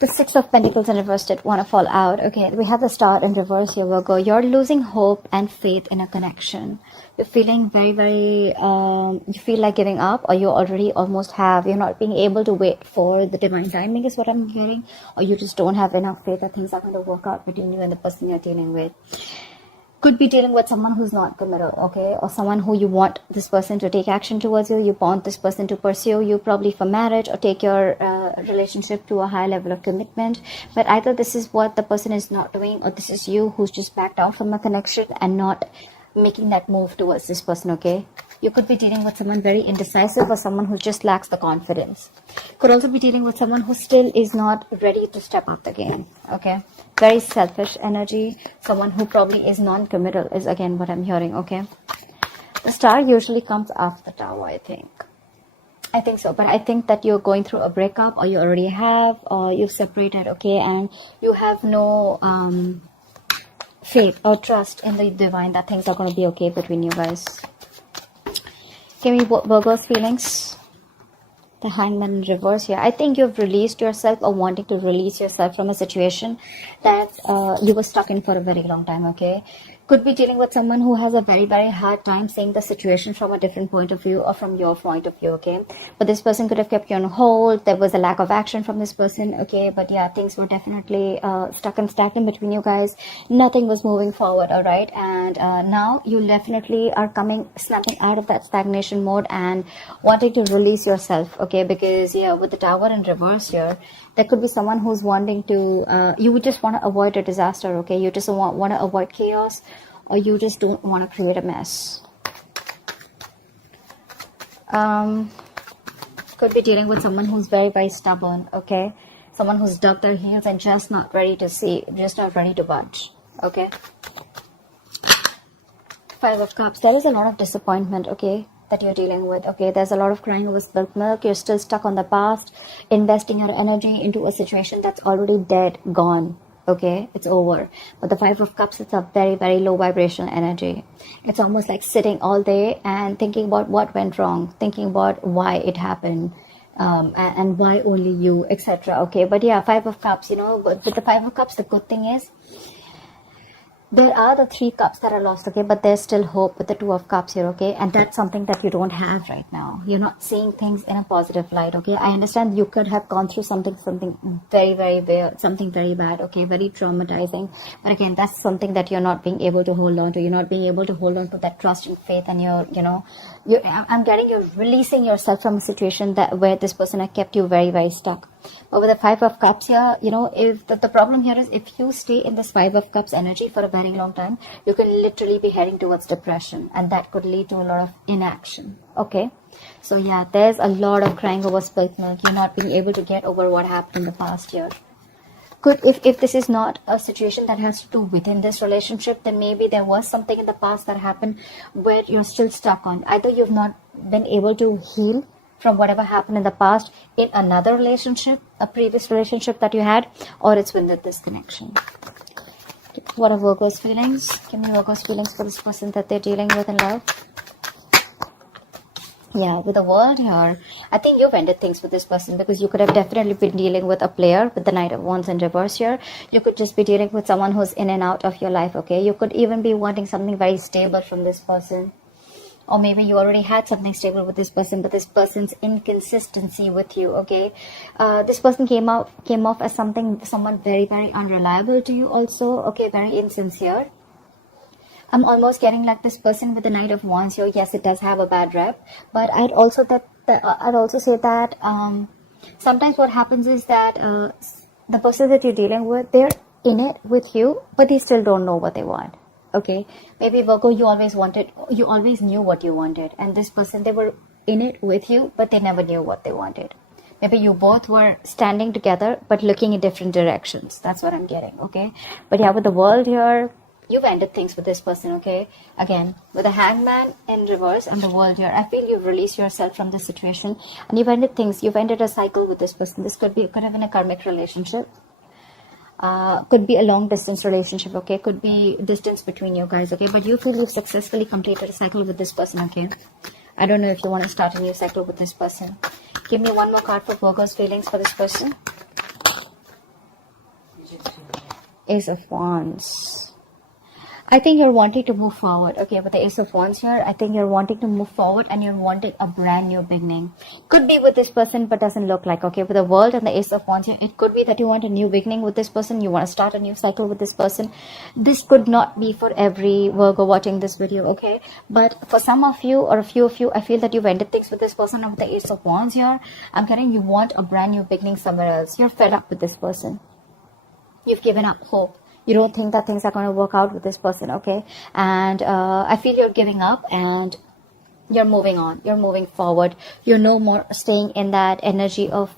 The Six of Pentacles in reverse did want to fall out. Okay, we have the Star in reverse here, Virgo. You're losing hope and faith in a connection. You're feeling very, you feel like giving up, or you already almost have. You're not being able to wait for the divine timing is what I'm hearing. Or you just don't have enough faith that things are going to work out between you and the person you're dealing with. Could be dealing with someone who's not committal, okay? Or someone who you want this person to take action towards you. You want this person to pursue you probably for marriage or take your relationship to a high level of commitment. But either this is what the person is not doing, or this is you who's just backed out from a connection and not making that move towards this person, okay? You could be dealing with someone very indecisive or someone who just lacks the confidence. Could also be dealing with someone who still is not ready to step up the game, okay? Very selfish energy. Someone who probably is non-committal is again what I'm hearing, okay? The Star usually comes after the Tower, I think. I think so, but I think that you're going through a breakup, or you already have, or you've separated, okay? And you have no faith or trust in the divine that things are going to be okay between you guys. Give me Virgo's feelings. The Hangman in reverse here. I think you've released yourself, or wanting to release yourself from a situation that you were stuck in for a very long time, okay? Could be dealing with someone who has a very hard time seeing the situation from a different point of view, or from your point of view, okay? But this person could have kept you on hold. There was a lack of action from this person, okay? But yeah, things were definitely stuck and stagnant between you guys. Nothing was moving forward, all right? And now you definitely are snapping out of that stagnation mode and wanting to release yourself, okay? Because yeah, with the Tower in reverse here, there could be someone who's wanting to, you would just want to avoid a disaster, okay? You just want to avoid chaos, or you just don't want to create a mess. Could be dealing with someone who's very stubborn, okay? Someone who's dug their heels and just not ready to see, just not ready to budge, okay? Five of Cups. There is a lot of disappointment, okay, that you're dealing with, okay? There's a lot of crying over spilled milk. You're still stuck on the past, investing your energy into a situation that's already dead, gone, okay? It's over. But the Five of Cups, it's a very low vibrational energy. It's almost like sitting all day and thinking about what went wrong, thinking about why it happened, and why only you, etc., okay? But yeah, Five of Cups, you know, with the Five of Cups, the good thing is there are the Three Cups that are lost, okay? But there's still hope with the Two of Cups here, okay? And that's something that you don't have right now. You're not seeing things in a positive light, okay? I understand you could have gone through something very bad, something very bad, okay? Very traumatizing. But again, that's something that you're not being able to hold on to. You're not being able to hold on to that trust and faith, and I'm getting you're releasing yourself from a situation where this person had kept you very stuck. But with the Five of Cups here, you know, if the problem here is, if you stay in this Five of Cups energy for a very long time, you can literally be heading towards depression, and that could lead to a lot of inaction, okay? So yeah, there's a lot of crying over spilled milk. You're not being able to get over what happened in the past year. If this is not a situation that has to do within this relationship, then maybe there was something in the past that happened where you're still stuck on. Either you've not been able to heal from whatever happened in the past in another relationship, a previous relationship that you had, or it's with this connection. What are Virgo's feelings? Give me Virgo's feelings for this person that they're dealing with in love. Yeah, with the World here, I think you've ended things with this person, because you could have definitely been dealing with a player with the Knight of Wands in reverse here. You could just be dealing with someone who's in and out of your life, okay? You could even be wanting something very stable from this person. Or maybe you already had something stable with this person, but this person's inconsistency with you, okay? This person came off as someone very unreliable to you also, okay? Very insincere. I'm almost getting like this person with the Knight of Wands here. Yes, it does have a bad rep, but I'd also say that sometimes what happens is that the person that you're dealing with, they're in it with you, but they still don't know what they want. Okay, maybe Virgo, you always knew what you wanted, and this person, they were in it with you, but they never knew what they wanted. Maybe you both were standing together, but looking in different directions. That's what I'm getting, okay? But yeah, with the World here, you've ended things with this person, okay? Again, with the Hangman in reverse and the World here, I feel you've released yourself from this situation, and you've ended things. You've ended a cycle with this person. This could have been a karmic relationship. Could be a long distance relationship, okay? Could be distance between you guys, okay? But you feel you've successfully completed a cycle with this person, okay? I don't know if you want to start a new cycle with this person. Give me one more card for Virgo's feelings for this person. Ace of Wands. I think you're wanting to move forward. Okay, with the Ace of Wands here, I think you're wanting to move forward and you're wanting a brand new beginning. Could be with this person, but doesn't look like. Okay, with the World and the Ace of Wands here, it could be that you want a new beginning with this person. You want to start a new cycle with this person. This could not be for every Virgo watching this video, okay? But for some of you or a few of you, I feel that you've ended things with this person. And with the Ace of Wands here, I'm getting you want a brand new beginning somewhere else. You're fed up with this person. You've given up hope. You don't think that things are going to work out with this person, okay? And I feel you're giving up and you're moving on. You're moving forward. You're no more staying in that energy of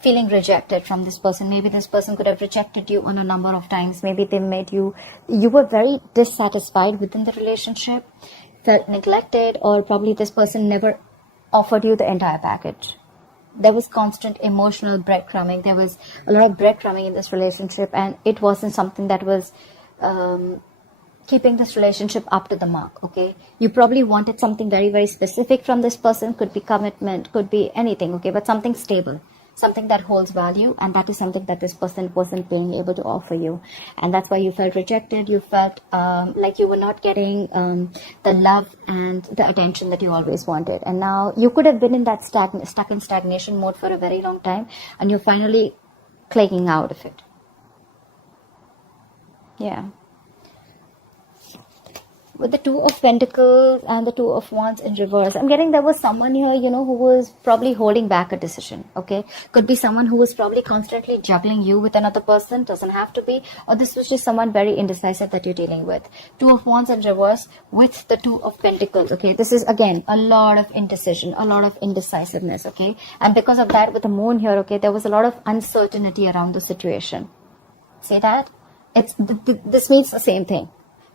feeling rejected from this person. Maybe this person could have rejected you on a number of times. Maybe they made you were very dissatisfied within the relationship, felt neglected, or probably this person never offered you the entire package. There was constant emotional breadcrumbing. There was a lot of breadcrumbing in this relationship, and it wasn't something that was keeping this relationship up to the mark, okay? You probably wanted something very, very specific from this person. Could be commitment, could be anything, okay? But something stable, something that holds value, and that is something that this person wasn't being able to offer you. And that's why you felt rejected. You felt like you were not getting the love and the attention that you always wanted. And now you could have been in that stuck in stagnation mode for a very long time, and you're finally clicking out of it. Yeah. With the Two of Pentacles and the Two of Wands in reverse, I'm getting there was someone here, you know, who was probably holding back a decision, okay? Could be someone who was probably constantly juggling you with another person, doesn't have to be, or this was just someone very indecisive that you're dealing with. Two of Wands in reverse with the Two of Pentacles, okay? This is, again, a lot of indecision, a lot of indecisiveness, okay? And because of that, with the Moon here, okay, there was a lot of uncertainty around the situation. See that? This means the same thing.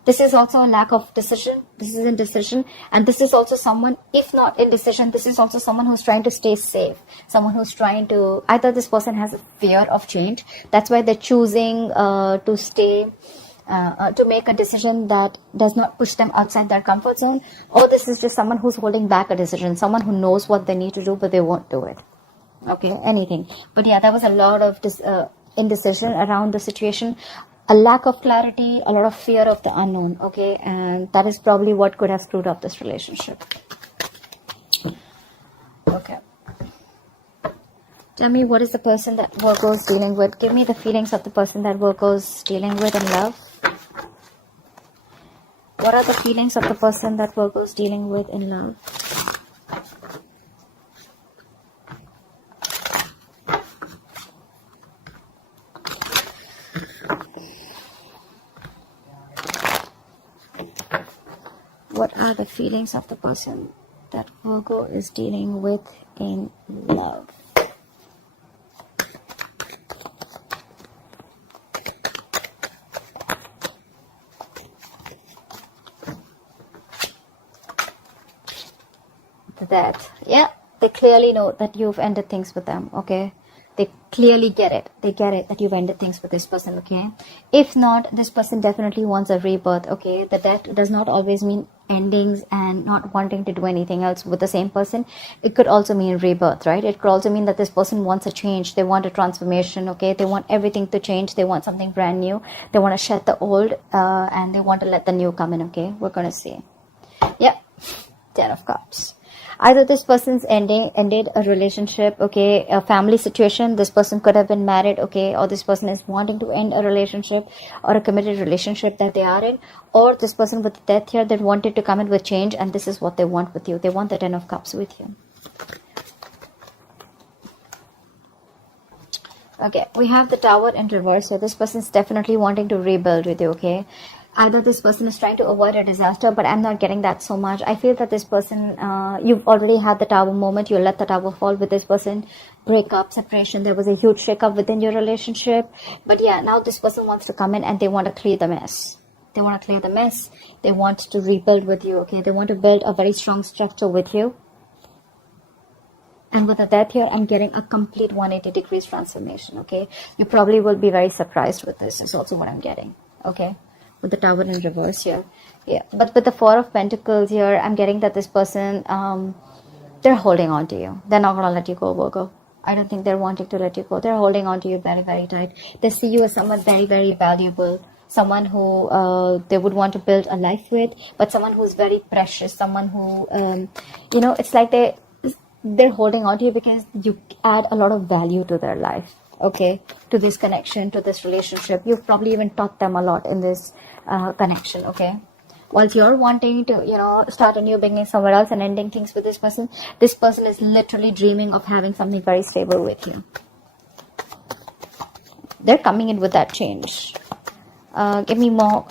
This is also a lack of decision. This is indecision. And this is also someone, if not indecision, this is also someone who's trying to stay safe. Someone who's trying to, either this person has a fear of change. That's why they're choosing to stay, to make a decision that does not push them outside their comfort zone. Or this is just someone who's holding back a decision. Someone who knows what they need to do, but they won't do it. Okay, anything. But yeah, there was a lot of indecision around the situation. A lack of clarity, a lot of fear of the unknown, okay? And that is probably what could have screwed up this relationship. Okay. Tell me, what is the person that Virgo is dealing with? Give me the feelings of the person that Virgo is dealing with in love. What are the feelings of the person that Virgo is dealing with in love? What are the feelings of the person that Virgo is dealing with in love? That, yeah, they clearly know that you've ended things with them, okay? They clearly get it. They get it that you've ended things with this person, okay? If not, this person definitely wants a rebirth, okay? The death does not always mean endings and not wanting to do anything else with the same person. It could also mean rebirth, right? It could also mean that this person wants a change. They want a transformation, okay? They want everything to change. They want something brand new. They want to shed the old and they want to let the new come in, okay? We're going to see. Yeah, 10 of Cups. Either this person's ended a relationship, okay, a family situation. This person could have been married, okay, or this person is wanting to end a relationship or a committed relationship that they are in, or this person with the death here that wanted to come in with change, and this is what they want with you. They want the 10 of Cups with you. Okay, we have the Tower in reverse. So this person's definitely wanting to rebuild with you, okay? Either this person is trying to avoid a disaster, but I'm not getting that so much. I feel that this person, you've already had the Tower moment. You let the Tower fall with this person. Breakup, separation. There was a huge shakeup within your relationship. But yeah, now this person wants to come in and they want to clear the mess. They want to clear the mess. They want to rebuild with you, okay? They want to build a very strong structure with you. And with the death here, I'm getting a complete 180 degrees transformation, okay? You probably will be very surprised with this. Is also what I'm getting, okay? With the Tower in reverse here. Yeah, but with the Four of Pentacles here, I'm getting that this person, they're holding on to you. They're not going to let you go, Virgo. I don't think they're wanting to let you go. They're holding on to you very, very tight. They see you as someone very, very valuable. Someone who they would want to build a life with, but someone who's very precious. Someone who, it's like they're holding on to you because you add a lot of value to their life. Okay, to this connection, to this relationship. You've probably even taught them a lot in this connection. Okay. Whilst you're wanting to, start a new beginning somewhere else and ending things with this person is literally dreaming of having something very stable with you. They're coming in with that change. Give me more.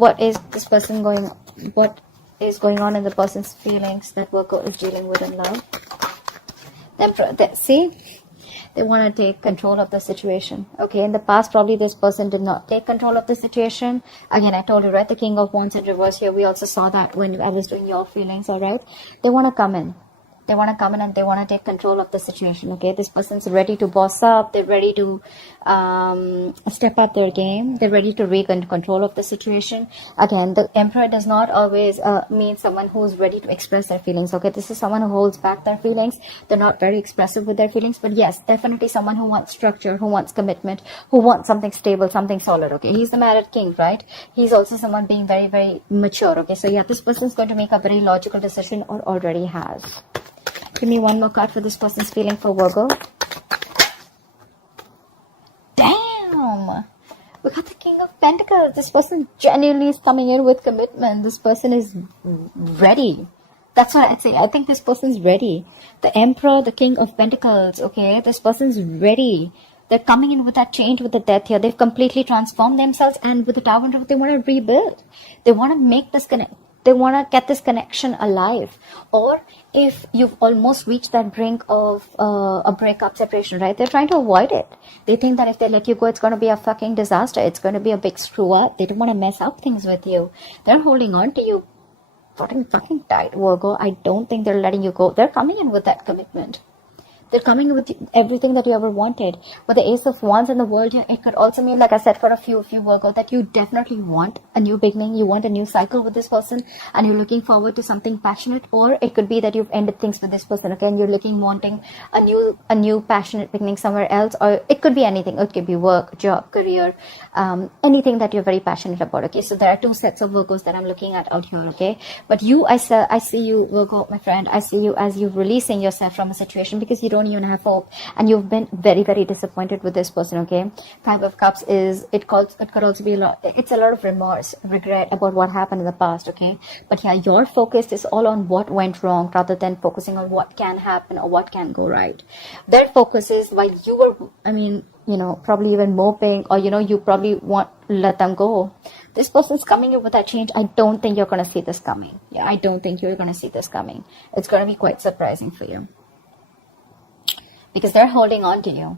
What is going on in the person's feelings that Virgo is dealing with in love? See? They want to take control of the situation. Okay, in the past, probably this person did not take control of the situation. Again, I told you, right? The King of Wands in reverse here. We also saw that when I was doing your feelings, all right? They want to come in. They want to come in and they want to take control of the situation. Okay, this person's ready to boss up. They're ready to step up their game. They're ready to regain control of the situation. Again, the Emperor does not always mean someone who's ready to express their feelings. Okay, this is someone who holds back their feelings. They're not very expressive with their feelings. But yes, definitely someone who wants structure, who wants commitment, who wants something stable, something solid. Okay, he's the married king, right? He's also someone being very, very mature. Okay, so yeah, this person's going to make a very logical decision or already has. Give me one more card for this person's feeling for Virgo. Damn! We got the King of Pentacles. This person genuinely is coming in with commitment. This person is ready. That's what I'd say. I think this person's ready. The Emperor, the King of Pentacles. Okay, this person's ready. They're coming in with that change, with the death here. They've completely transformed themselves, and with the Tower, they want to rebuild. They want to make this connect. They want to get this connection alive. Or if you've almost reached that brink of a breakup, separation, right? They're trying to avoid it. They think that if they let you go, it's going to be a fucking disaster. It's going to be a big screw up. They don't want to mess up things with you. They're holding on to you fucking tight, Virgo. I don't think they're letting you go. They're coming in with that commitment. They're coming with everything that you ever wanted. With the Ace of Wands in the world here, it could also mean, like I said, for a few of you, Virgo, that you definitely want a new beginning. You want a new cycle with this person, and you're looking forward to something passionate. Or it could be that you've ended things with this person, okay, and you're wanting a new passionate beginning somewhere else. Or it could be anything. It could be work, job, career, anything that you're very passionate about, okay? So there are two sets of Virgos that I'm looking at out here, okay? But I see you, Virgo, my friend, I see you as you releasing yourself from a situation because you don't even have hope, and you've been very, very disappointed with this person. Okay, Five of Cups it could also be a lot of remorse, regret about what happened in the past. Okay, but yeah, your focus is all on what went wrong rather than focusing on what can happen or what can go right. Their focus is while you were probably even moping, or you probably want to let them go. This person's coming in with that change. I don't think you're going to see this coming. Yeah, I don't think you're going to see this coming. It's going to be quite surprising for you. Because they're holding on to you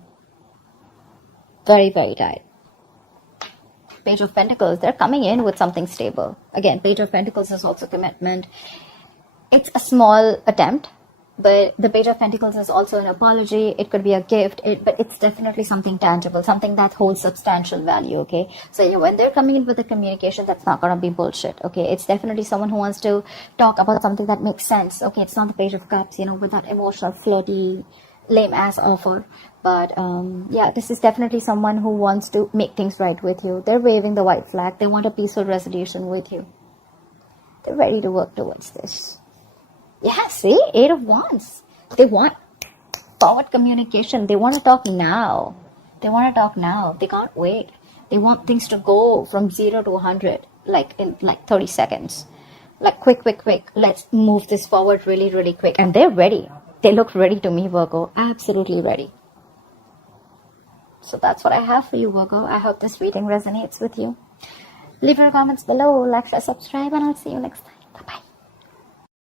very, very tight. Page of Pentacles, they're coming in with something stable. Again, Page of Pentacles is also commitment. It's a small attempt, but the Page of Pentacles is also an apology. It could be a gift, but it's definitely something tangible, something that holds substantial value, okay? So when they're coming in with a communication, that's not going to be bullshit, okay? It's definitely someone who wants to talk about something that makes sense, okay? It's not the Page of Cups, with that emotional, flirty, lame ass offer. But yeah, this is definitely someone who wants to make things right with you. They're waving the white flag. They want a peaceful resolution with you. They're ready to work towards this. Yeah, see, 8 of Wands. They want forward communication. They want to talk now. They can't wait. They want things to go from 0 to 100 in 30 seconds. Quick. Let's move this forward really, really quick. And they're ready. They look ready to me, Virgo. Absolutely ready. So that's what I have for you, Virgo. I hope this reading resonates with you. Leave your comments below, like, share, subscribe, and I'll see you next time.